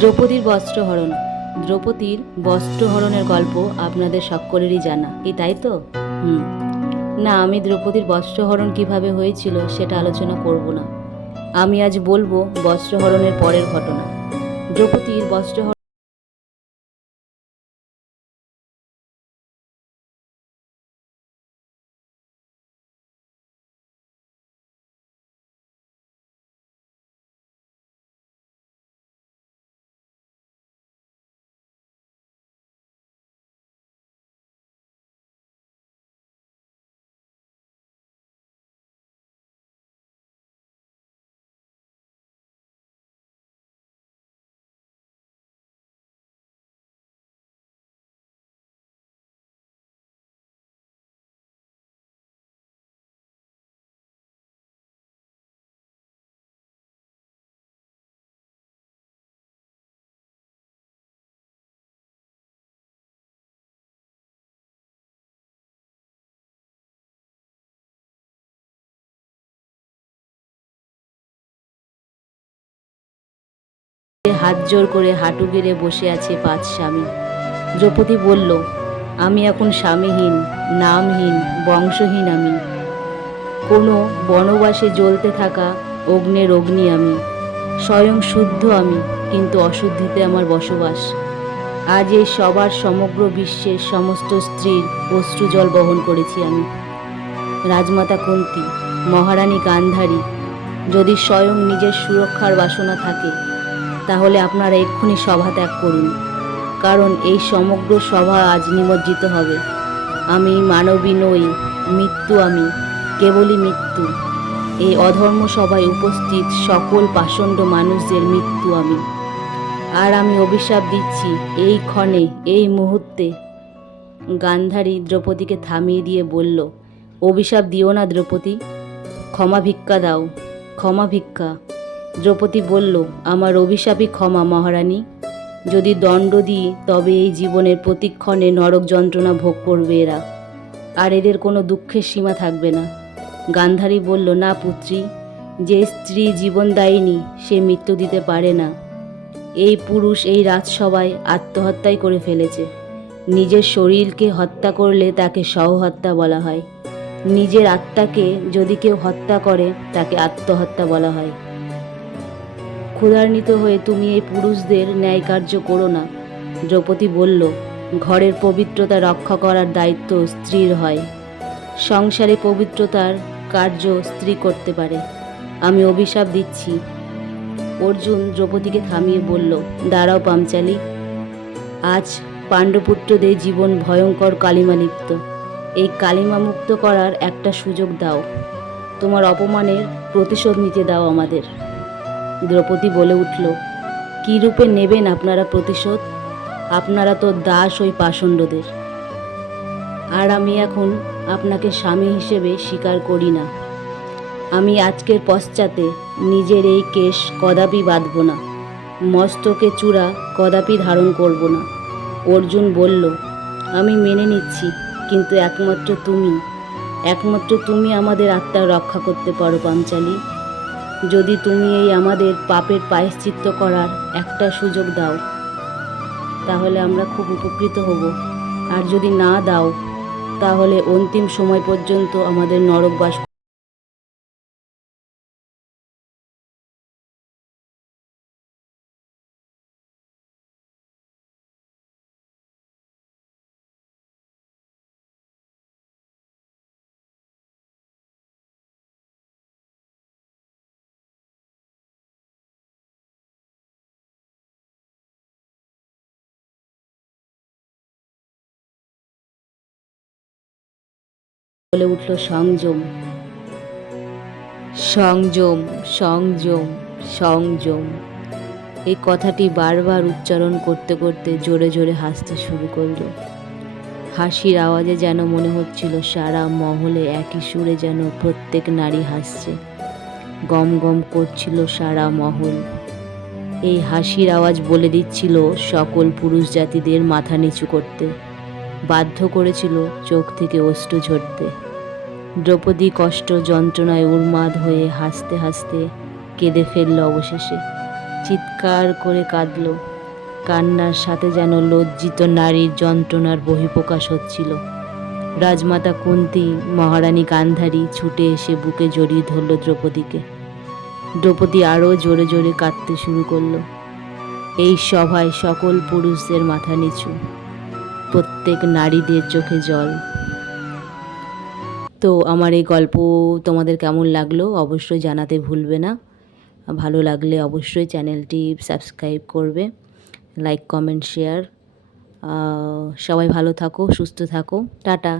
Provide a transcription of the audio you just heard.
দ্রৌপদীর বস্ত্রহরণ। দ্রৌপদীর বস্ত্রহরণের গল্প আপনাদের সকলেরই জানা, তাই তো? না, আমি দ্রৌপদীর বস্ত্রহরণ কিভাবে হয়েছিল সেটা আলোচনা করব না। আমি আজ বলবো বস্ত্রহরণের পরের ঘটনা। দ্রৌপদীর বস্ত্রহরণ হাত জোর করে হাঁটু গেড়ে বসে আছে 5 স্বামী। দ্রৌপদী বলল, আমি এখন স্বামীহীন, নামহীন, বংশহীন। আমি কোনো বনবাসে জ্বলতে থাকা অগ্নের অগ্নি। আমি স্বয়ং শুদ্ধ, আমি কিন্তু অশুদ্ধিতে আমার বসবাস। আজ এই সবার সমগ্র বিশ্বের সমস্ত স্ত্রীর অশ্রুজল বহন করেছি আমি। রাজমাতা কুন্তী, মহারানী গান্ধারী, যদি স্বয়ং নিজের সুরক্ষার বাসনা থাকে তাহলে আপনারা এক্ষুনি সভা ত্যাগ করুন, কারণ এই সমগ্র সভা আজ নিমজ্জিত হবে। আমি মানবী নই, মৃত্যু। আমি কেবলই মৃত্যু। এই অধর্ম সভায় উপস্থিত সকল পাষণ্ড মানুষদের মৃত্যু আমি। আর আমি অভিশাপ দিচ্ছি এই ক্ষণে, এই মুহূর্তে। গান্ধারী দ্রৌপদীকে থামিয়ে দিয়ে বলল, অভিশাপ দিও না দ্রৌপদী, ক্ষমা ভিক্ষা দাও, ক্ষমা ভিক্ষা। দ্রৌপদী বলল, আমার অভিশাপই ক্ষমা মহারানী। যদি দণ্ড দিই তবে এই জীবনের প্রতিক্ষণে নরক যন্ত্রণা ভোগ করবে এরা, আর এদের কোনো দুঃখের সীমা থাকবে না। গান্ধারী বলল, না পুত্রী, যে স্ত্রী জীবনদায়িনী সে মৃত্যু দিতে পারে না। এই পুরুষ এই রাজসভায় আত্মহত্যাই করে ফেলেছে। নিজের শরীরকে হত্যা করলে তাকে স্বহত্যা বলা হয়। নিজের আত্মাকে যদি কেউ হত্যা করে তাকে আত্মহত্যা বলা হয়। ক্ষুধান্বিত হয়ে তুমি এই পুরুষদের ন্যায় কার্য করো না। দ্রৌপদী বলল, ঘরের পবিত্রতা রক্ষা করার দায়িত্ব স্ত্রীর হয়। সংসারে পবিত্রতার কার্য স্ত্রী করতে পারে। আমি অভিশাপ দিচ্ছি। অর্জুন দ্রৌপদীকে থামিয়ে বলল, দাঁড়াও পাঞ্চালী, আজ পাণ্ডবপুত্রদের জীবন ভয়ঙ্কর কালিমালিপ্ত। এই কালিমা মুক্ত করার একটা সুযোগ দাও। তোমার অপমানের প্রতিশোধ নিতে দাও আমাদের। দ্রৌপদী বলে উঠল, কী রূপে নেবেন আপনারা প্রতিশোধ? আপনারা তো দাস ওই পাষণ্ডদের। আর আমি এখন আপনাকে স্বামী হিসেবে স্বীকার করি না। আমি আজকের পশ্চাতে নিজের এই কেশ কদাপি বাঁধব না, মস্তকে চূড়া কদাপি ধারণ করব না। অর্জুন বলল, আমি মেনে নিচ্ছি, কিন্তু একমাত্র তুমি আমাদের আত্মার রক্ষা করতে পারো পাঞ্চালী। যদি তুমি এই আমাদের পাপের প্রায়শ্চিত্ত করার একটা সুযোগ দাও তাহলে আমরা খুব উপকৃত হব, আর যদি না দাও তাহলে অন্তিম সময় পর্যন্ত আমাদের নরকবাস। বলে উঠল, সংযম, সংযম, সংযম, সংযম। এই কথাটি বারবার উচ্চারণ করতে করতে জোরে জোরে হাসতে শুরু করলো। হাসির আওয়াজে যেন মনে হচ্ছিল সারা মহলে একই সুরে যেন প্রত্যেক নারী হাসছে। গম গম করছিল সারা মহল। এই হাসির আওয়াজ বলে দিচ্ছিল সকল পুরুষ জাতিদের মাথা নিচু করতে, বাধ্য করেছিল চোখ থেকে অশ্রু ঝরতে। দ্রৌপদী কষ্ট যন্ত্রণায় উন্মাদ হয়ে হাসতে হাসতে কেঁদে ফেলল অবশেষে। চিৎকার করে কাঁদল। কান্নার সাথে যেন লজ্জিত নারীর যন্ত্রণার বহিঃপ্রকাশ হচ্ছিল। রাজমাতা কুন্তী, মহারানী গান্ধারী ছুটে এসে বুকে জড়িয়ে ধরল দ্রৌপদীকে। দ্রৌপদী আরও জোরে জোরে কাঁদতে শুরু করলো। এই সভায় সকল পুরুষদের মাথা নিচু, প্রত্যেক নারীদের চোখে জল। তো আমার এই গল্প তোমাদের কেমন লাগলো অবশ্যই জানাতে ভুলবে না। ভালো লাগলে অবশ্যই চ্যানেলটি সাবস্ক্রাইব করবে, লাইক কমেন্ট শেয়ার। সবাই ভালো থাকো, সুস্থ থাকো, টাটা।